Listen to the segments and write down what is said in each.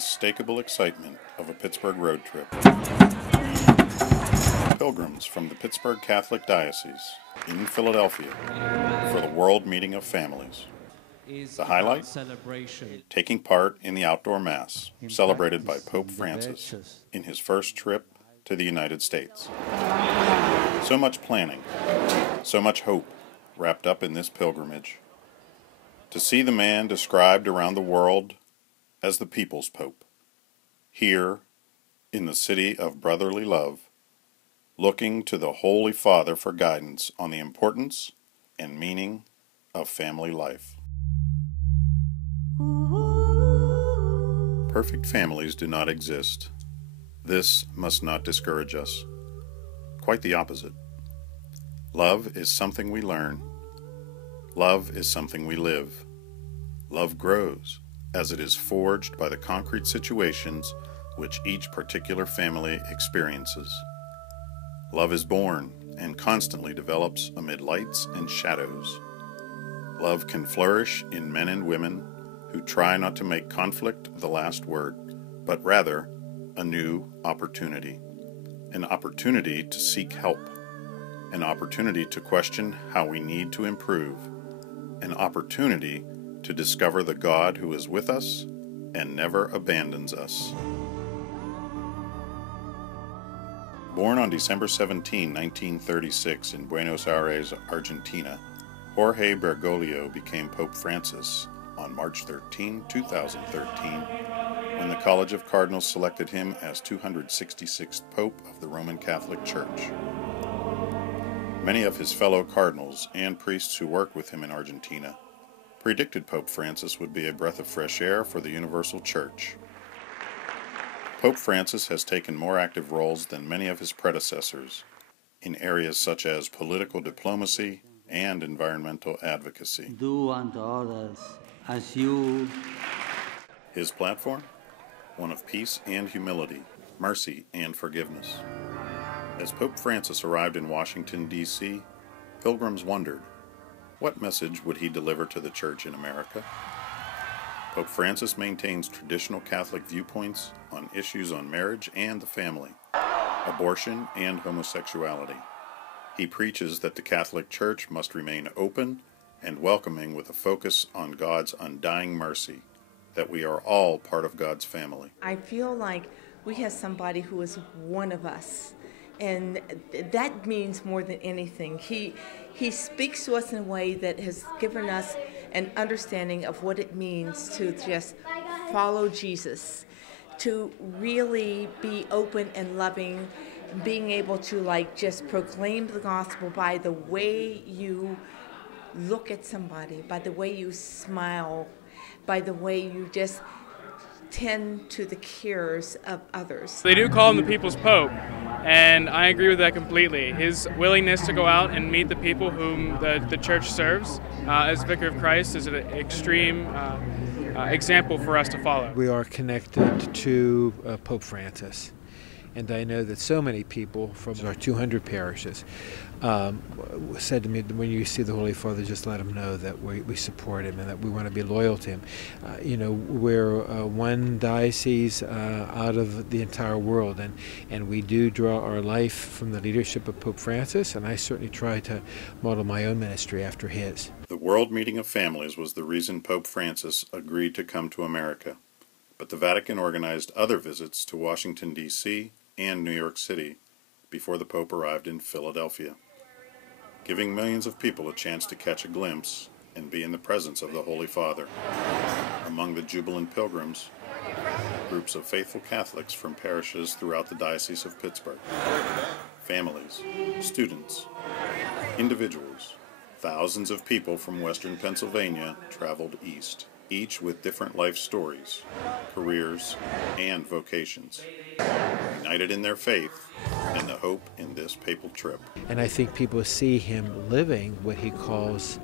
unmistakable excitement of a Pittsburgh road trip. Pilgrims from the Pittsburgh Catholic Diocese in Philadelphia for the World Meeting of Families. The highlight? Taking part in the outdoor Mass, celebrated by Pope Francis in his first trip to the United States. So much planning, so much hope wrapped up in this pilgrimage. To see the man described around the world as the People's Pope, here in the city of brotherly love, looking to the Holy Father for guidance on the importance and meaning of family life. Perfect families do not exist. This must not discourage us. Quite the opposite. Love is something we learn. Love is something we live. Love grows as it is forged by the concrete situations which each particular family experiences. Love is born and constantly develops amid lights and shadows. Love can flourish in men and women who try not to make conflict the last word, but rather a new opportunity. An opportunity to seek help. An opportunity to question how we need to improve. An opportunity to discover the God who is with us and never abandons us. Born on December 17, 1936 in Buenos Aires, Argentina, Jorge Bergoglio became Pope Francis on March 13, 2013, when the College of Cardinals selected him as 266th Pope of the Roman Catholic Church. Many of his fellow cardinals and priests who worked with him in Argentina predicted Pope Francis would be a breath of fresh air for the universal church. Pope Francis has taken more active roles than many of his predecessors in areas such as political diplomacy and environmental advocacy. Do unto others as you. His platform? One of peace and humility, mercy and forgiveness. As Pope Francis arrived in Washington, D.C., pilgrims wondered, what message would he deliver to the Church in America? Pope Francis maintains traditional Catholic viewpoints on issues on marriage and the family, abortion and homosexuality. He preaches that the Catholic Church must remain open and welcoming with a focus on God's undying mercy, that we are all part of God's family. I feel like we have somebody who is one of us, and that means more than anything. He speaks to us in a way that has given us an understanding of what it means to just follow Jesus, to really be open and loving, being able to just proclaim the gospel by the way you look at somebody, by the way you smile, by the way you just tend to the cares of others. They do call him the People's Pope, and I agree with that completely. His willingness to go out and meet the people whom the Church serves as Vicar of Christ is an extreme example for us to follow. We are connected to Pope Francis, and I know that so many people from our 200 parishes said to me, when you see the Holy Father, just let him know that we support him and that we want to be loyal to him. We're one diocese out of the entire world, and we do draw our life from the leadership of Pope Francis, and I certainly try to model my own ministry after his. The World Meeting of Families was the reason Pope Francis agreed to come to America, but the Vatican organized other visits to Washington, D.C. and New York City before the Pope arrived in Philadelphia, giving millions of people a chance to catch a glimpse and be in the presence of the Holy Father. Among the jubilant pilgrims, groups of faithful Catholics from parishes throughout the Diocese of Pittsburgh, families, students, individuals. Thousands of people from western Pennsylvania traveled east, each with different life stories, careers, and vocations, united in their faith and the hope in this papal trip. And I think people see him living what he calls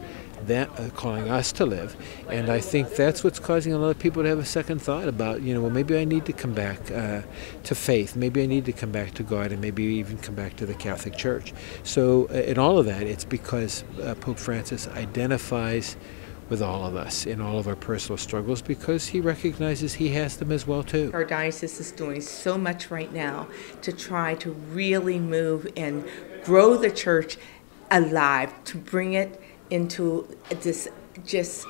calling us to live, and I think that's what's causing a lot of people to have a second thought about, well, maybe I need to come back to faith, maybe I need to come back to God, and maybe even come back to the Catholic Church. So in all of that, it's because Pope Francis identifies with all of us in all of our personal struggles, because he recognizes he has them as well too. Our diocese is doing so much right now to try to really move and grow the church alive, to bring it into this just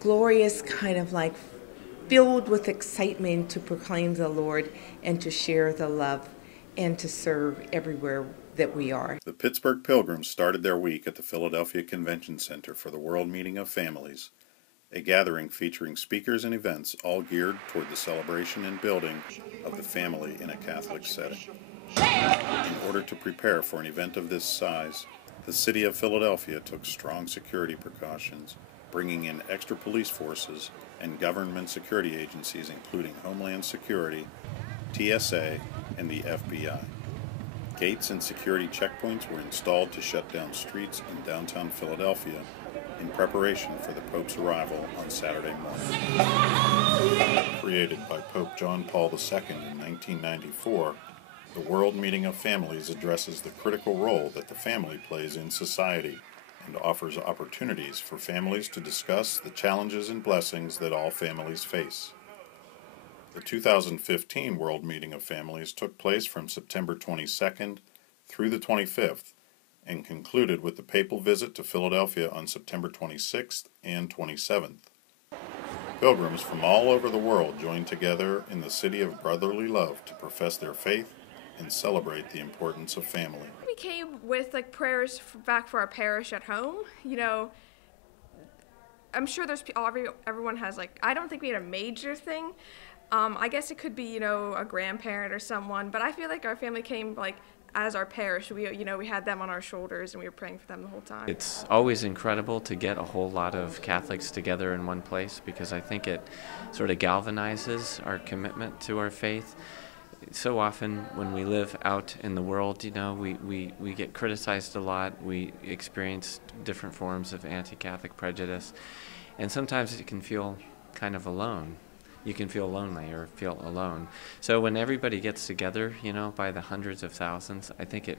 glorious kind of like filled with excitement to proclaim the Lord and to share the love and to serve everywhere that we are. The Pittsburgh Pilgrims started their week at the Philadelphia Convention Center for the World Meeting of Families, a gathering featuring speakers and events all geared toward the celebration and building of the family in a Catholic setting. In order to prepare for an event of this size, the city of Philadelphia took strong security precautions, bringing in extra police forces and government security agencies including Homeland Security, TSA, and the FBI. Gates and security checkpoints were installed to shut down streets in downtown Philadelphia in preparation for the Pope's arrival on Saturday morning. Created by Pope John Paul II in 1994, the World Meeting of Families addresses the critical role that the family plays in society and offers opportunities for families to discuss the challenges and blessings that all families face. The 2015 World Meeting of Families took place from September 22nd through the 25th and concluded with the Papal Visit to Philadelphia on September 26th and 27th. Pilgrims from all over the world joined together in the city of brotherly love to profess their faith and celebrate the importance of family. We came with prayers back for our parish at home. I'm sure there's everyone has I don't think we had a major thing. I guess it could be a grandparent or someone, but I feel like our family came as our parish. We had them on our shoulders and we were praying for them the whole time. It's always incredible to get a whole lot of Catholics together in one place, because I think it sort of galvanizes our commitment to our faith. So often when we live out in the world, we get criticized a lot. We experience different forms of anti-Catholic prejudice, and sometimes it can feel kind of alone. You can feel lonely or feel alone. So when everybody gets together, by the hundreds of thousands, I think it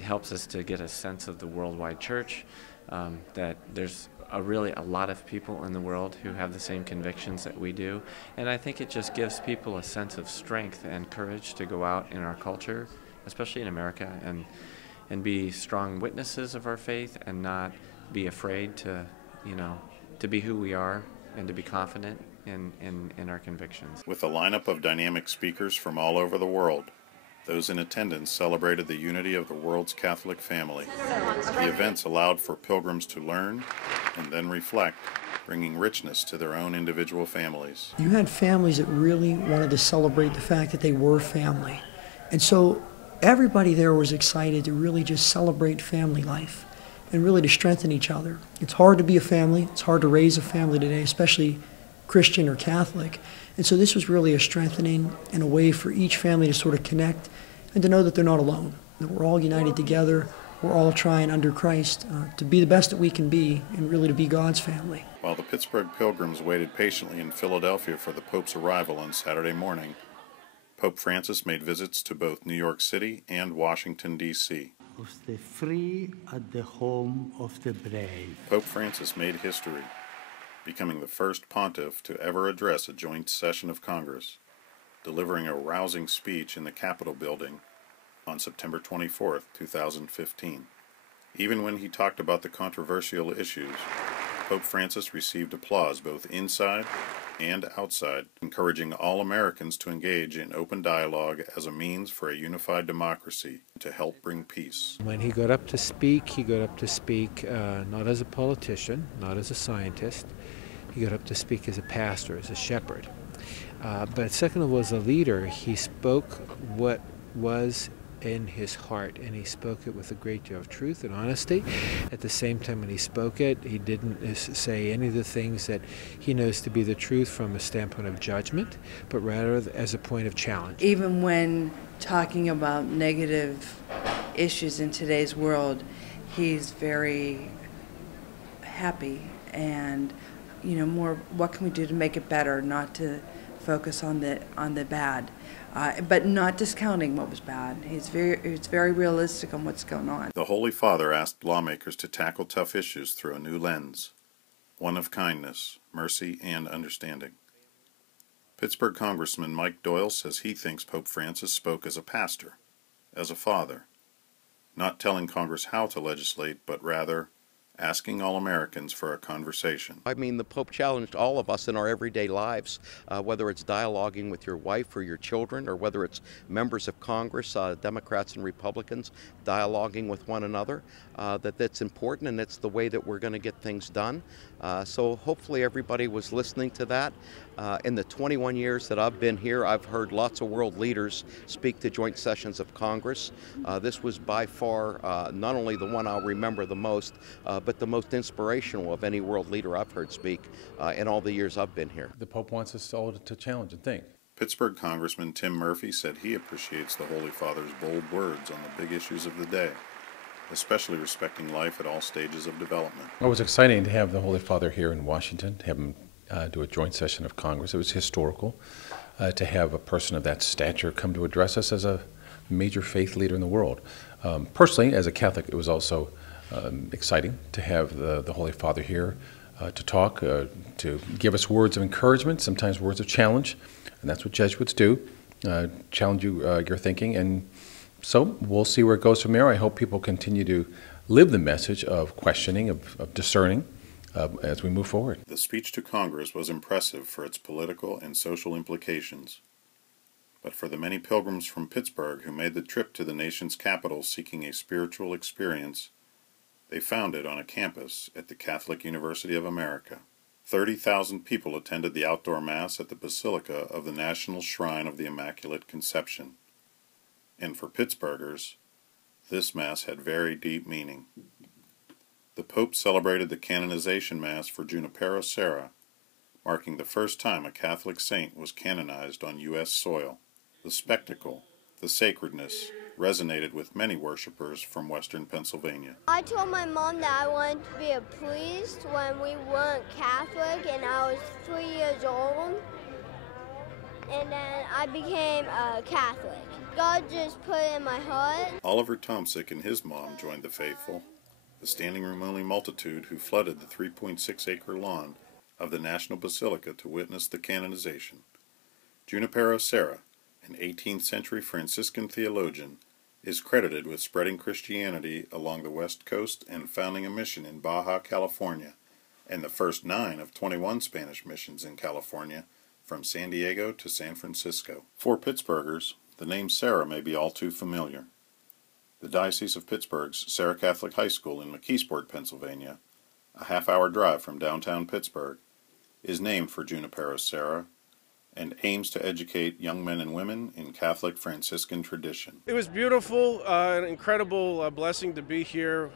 helps us to get a sense of the worldwide church, that there's really a lot of people in the world who have the same convictions that we do. And I think it just gives people a sense of strength and courage to go out in our culture, especially in America, and be strong witnesses of our faith and not be afraid to be who we are and to be confident in our convictions. With a lineup of dynamic speakers from all over the world, those in attendance celebrated the unity of the world's Catholic family. The events allowed for pilgrims to learn and then reflect, bringing richness to their own individual families. You had families that really wanted to celebrate the fact that they were family. And so everybody there was excited to really just celebrate family life and really to strengthen each other. It's hard to be a family. It's hard to raise a family today, especially Christian or Catholic. And so this was really a strengthening and a way for each family to sort of connect and to know that they're not alone, that we're all united together. We're all trying under Christ to be the best that we can be and really to be God's family. While the Pittsburgh Pilgrims waited patiently in Philadelphia for the Pope's arrival on Saturday morning, Pope Francis made visits to both New York City and Washington, D.C. Of the free at the home of the brave. Pope Francis made history, becoming the first pontiff to ever address a joint session of Congress, delivering a rousing speech in the Capitol building on September 24, 2015. Even when he talked about the controversial issues, Pope Francis received applause both inside and outside, encouraging all Americans to engage in open dialogue as a means for a unified democracy to help bring peace. When he got up to speak, not as a politician, not as a scientist. He got up to speak as a pastor, as a shepherd. But second of all, as a leader, he spoke what was in his heart, and he spoke it with a great deal of truth and honesty. At the same time, when he spoke it, he didn't say any of the things that he knows to be the truth from a standpoint of judgment, but rather as a point of challenge. Even when talking about negative issues in today's world, he's very happy and more what can we do to make it better, not to focus on the bad. But not discounting what was bad. It's very realistic on what's going on. The Holy Father asked lawmakers to tackle tough issues through a new lens, one of kindness, mercy, and understanding. Pittsburgh Congressman Mike Doyle says he thinks Pope Francis spoke as a pastor, as a father, not telling Congress how to legislate, but rather asking all Americans for a conversation. I mean, the Pope challenged all of us in our everyday lives, whether it's dialoguing with your wife or your children, or whether it's members of Congress, Democrats and Republicans, dialoguing with one another, that's important, and it's the way that we're going to get things done. So hopefully everybody was listening to that. In the 21 years that I've been here, I've heard lots of world leaders speak to joint sessions of Congress. This was by far not only the one I'll remember the most, but the most inspirational of any world leader I've heard speak in all the years I've been here. The Pope wants us all to challenge and think. Pittsburgh Congressman Tim Murphy said he appreciates the Holy Father's bold words on the big issues of the day, especially respecting life at all stages of development. It was exciting to have the Holy Father here in Washington, to have him do a joint session of Congress. It was historical to have a person of that stature come to address us as a major faith leader in the world. Personally, as a Catholic, it was also exciting to have the Holy Father here to talk, to give us words of encouragement, sometimes words of challenge, and that's what Jesuits do, challenge your thinking. And so we'll see where it goes from there. I hope people continue to live the message of questioning, of discerning, as we move forward. The speech to Congress was impressive for its political and social implications. But for the many pilgrims from Pittsburgh who made the trip to the nation's capital seeking a spiritual experience, they found it on a campus at the Catholic University of America. 30,000 people attended the outdoor Mass at the Basilica of the National Shrine of the Immaculate Conception. And for Pittsburghers, this Mass had very deep meaning. The Pope celebrated the canonization Mass for Junipero Serra, marking the first time a Catholic saint was canonized on U.S. soil. The spectacle, the sacredness, resonated with many worshipers from western Pennsylvania. I told my mom that I wanted to be a priest when we weren't Catholic, and I was 3 years old, and then I became a Catholic. God just put it in my heart. Oliver Tomsick and his mom joined the faithful, the standing room only multitude who flooded the 3.6-acre lawn of the National Basilica to witness the canonization. Junipero Serra, an 18th century Franciscan theologian, is credited with spreading Christianity along the West Coast and founding a mission in Baja California, and the first 9 of 21 Spanish missions in California, from San Diego to San Francisco. For Pittsburghers, the name Serra may be all too familiar. The Diocese of Pittsburgh's Serra Catholic High School in McKeesport, Pennsylvania, a half-hour drive from downtown Pittsburgh, is named for Junipero Serra and aims to educate young men and women in Catholic Franciscan tradition. It was beautiful, an incredible blessing to be here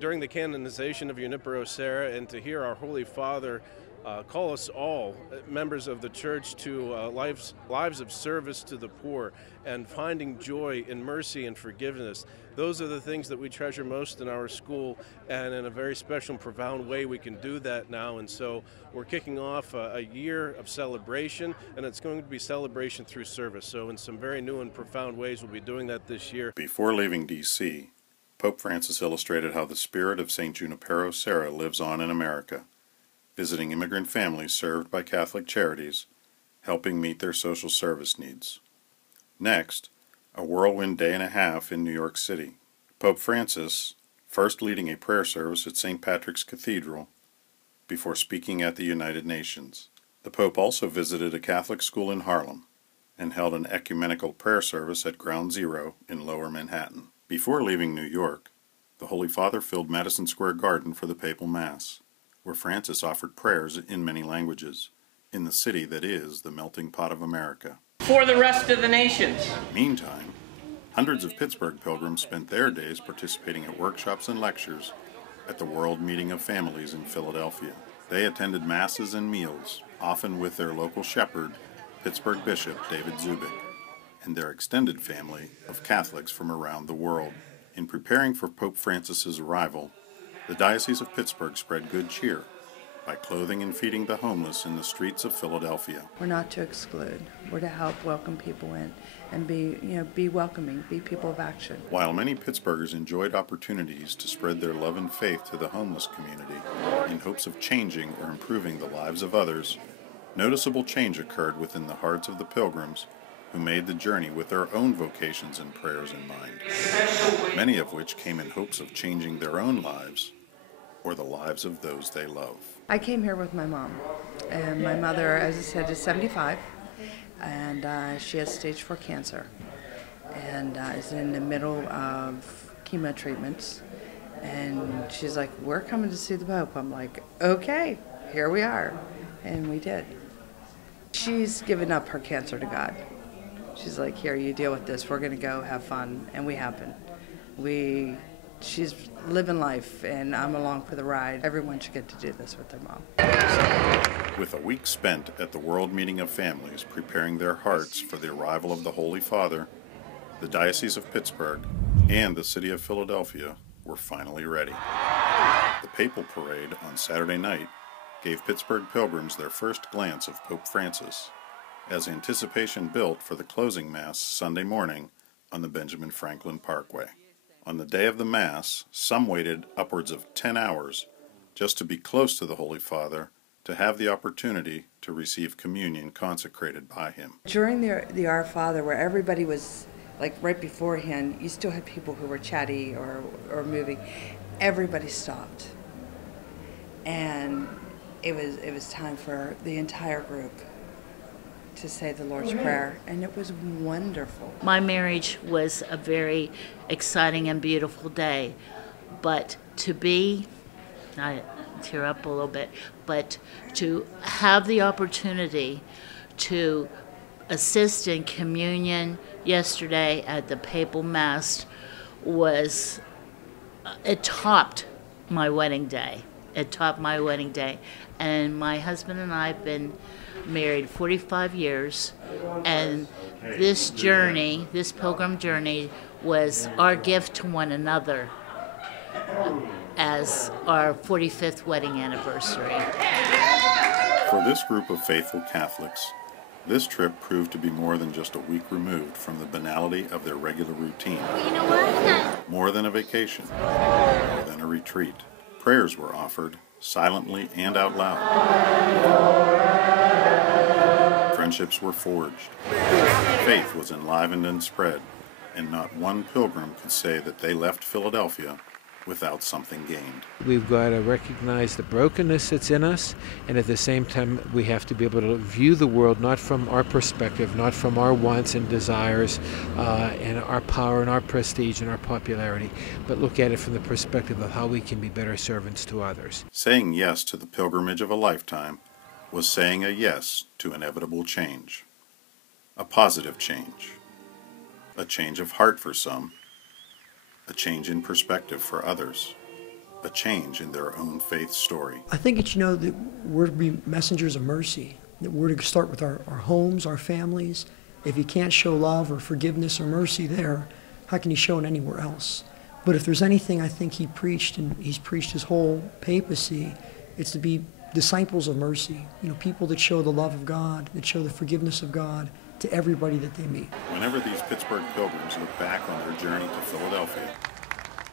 during the canonization of Junipero Serra and to hear our Holy Father call us all, members of the Church, to lives of service to the poor and finding joy in mercy and forgiveness. Those are the things that we treasure most in our school, and in a very special and profound way we can do that now. And so we're kicking off a year of celebration, and it's going to be celebration through service. So in some very new and profound ways we'll be doing that this year. Before leaving D.C., Pope Francis illustrated how the spirit of St. Junipero Serra lives on in America, visiting immigrant families served by Catholic Charities, helping meet their social service needs. Next, a whirlwind day and a half in New York City. Pope Francis, first leading a prayer service at St. Patrick's Cathedral, before speaking at the United Nations. The Pope also visited a Catholic school in Harlem and held an ecumenical prayer service at Ground Zero in Lower Manhattan. Before leaving New York, the Holy Father filled Madison Square Garden for the Papal Mass, where Francis offered prayers in many languages, in the city that is the melting pot of America. For the rest of the nations. Meantime, hundreds of Pittsburgh pilgrims spent their days participating at workshops and lectures at the World Meeting of Families in Philadelphia. They attended masses and meals, often with their local shepherd, Pittsburgh Bishop David Zubik, and their extended family of Catholics from around the world. In preparing for Pope Francis's arrival, the Diocese of Pittsburgh spread good cheer, by clothing and feeding the homeless in the streets of Philadelphia. We're not to exclude. We're to help welcome people in and be welcoming, be people of action. While many Pittsburghers enjoyed opportunities to spread their love and faith to the homeless community in hopes of changing or improving the lives of others, noticeable change occurred within the hearts of the pilgrims who made the journey with their own vocations and prayers in mind, many of which came in hopes of changing their own lives or the lives of those they love. I came here with my mom, and my mother, as I said, is 75, and she has stage 4 cancer, and is in the middle of chemo treatments, and she's like, we're coming to see the Pope. I'm like, okay, here we are, and we did. She's given up her cancer to God. She's like, here, you deal with this. We're going to go have fun, and we have been. She's living life, and I'm along for the ride. Everyone should get to do this with their mom. With a week spent at the World Meeting of Families preparing their hearts for the arrival of the Holy Father, the Diocese of Pittsburgh and the city of Philadelphia were finally ready. The Papal Parade on Saturday night gave Pittsburgh pilgrims their first glance of Pope Francis, as anticipation built for the closing Mass Sunday morning on the Benjamin Franklin Parkway. On the day of the Mass, some waited upwards of 10 hours just to be close to the Holy Father, to have the opportunity to receive communion consecrated by him. During the Our Father, where everybody was, like right beforehand, you still had people who were chatty or moving. Everybody stopped. And it was time for the entire group to say the Lord's Prayer, and it was wonderful. My marriage was a very exciting and beautiful day, but to be, I tear up a little bit, but to have the opportunity to assist in communion yesterday at the Papal Mass it topped my wedding day. It topped my wedding day, and my husband and I have been married 45 years, and this journey, this pilgrim journey, was our gift to one another as our 45th wedding anniversary. For this group of faithful Catholics, this trip proved to be more than just a week removed from the banality of their regular routine. More than a vacation, more than a retreat. Prayers were offered, silently and out loud. Friendships were forged. Faith was enlivened and spread, and not one pilgrim could say that they left Philadelphia without something gained. We've got to recognize the brokenness that's in us, and at the same time we have to be able to view the world not from our perspective, not from our wants and desires and our power and our prestige and our popularity, but look at it from the perspective of how we can be better servants to others. Saying yes to the pilgrimage of a lifetime was saying a yes to inevitable change. A positive change. A change of heart for some. A change in perspective for others, a change in their own faith story. I think it's, that we're to be messengers of mercy, that we're to start with our homes, our families. If you can't show love or forgiveness or mercy there, how can you show it anywhere else? But if there's anything I think he preached, and he's preached his whole papacy, it's to be disciples of mercy, people that show the love of God, that show the forgiveness of God to everybody that they meet. Whenever these Pittsburgh pilgrims look back on their journey to Philadelphia,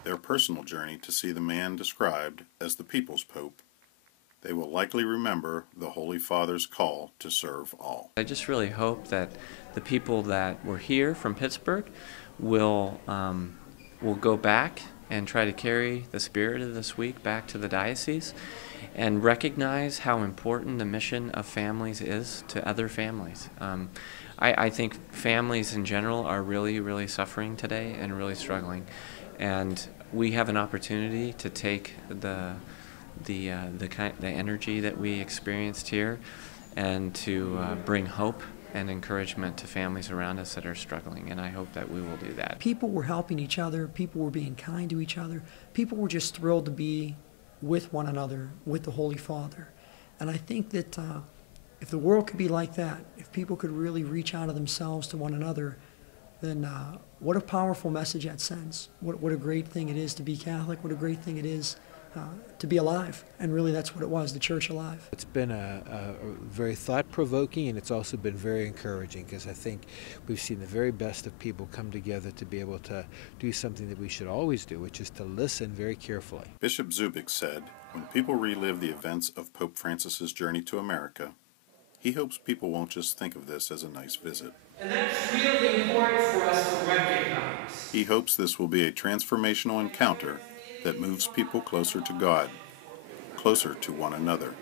their personal journey to see the man described as the people's pope, they will likely remember the Holy Father's call to serve all. I just really hope that the people that were here from Pittsburgh will go back and try to carry the spirit of this week back to the diocese and recognize how important the mission of families is to other families. I think families in general are really, really suffering today and really struggling, and we have an opportunity to take the energy that we experienced here and to bring hope and encouragement to families around us that are struggling, and I hope that we will do that. People were helping each other, people were being kind to each other, people were just thrilled to be with one another, with the Holy Father. And I think that if the world could be like that, if people could really reach out of themselves to one another, then what a powerful message that sends. What a great thing it is to be Catholic, what a great thing it is to be alive. And really that's what it was, the church alive. It's been a very thought-provoking, and it's also been very encouraging, because I think we've seen the very best of people come together to be able to do something that we should always do, which is to listen very carefully. Bishop Zubik said, when people relive the events of Pope Francis's journey to America, he hopes people won't just think of this as a nice visit. And that's really important for us to recognize. He hopes this will be a transformational encounter that moves people closer to God, closer to one another,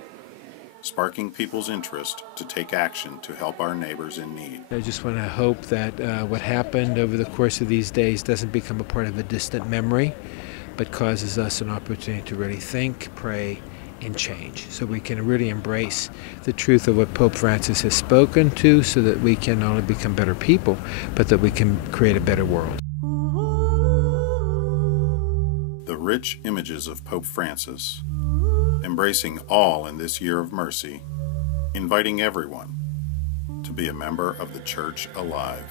sparking people's interest to take action to help our neighbors in need. I just want to hope that what happened over the course of these days doesn't become a part of a distant memory, but causes us an opportunity to really think, pray, and change, so we can really embrace the truth of what Pope Francis has spoken to, so that we can not only become better people, but that we can create a better world. The rich images of Pope Francis, embracing all in this year of mercy, inviting everyone to be a member of the Church alive.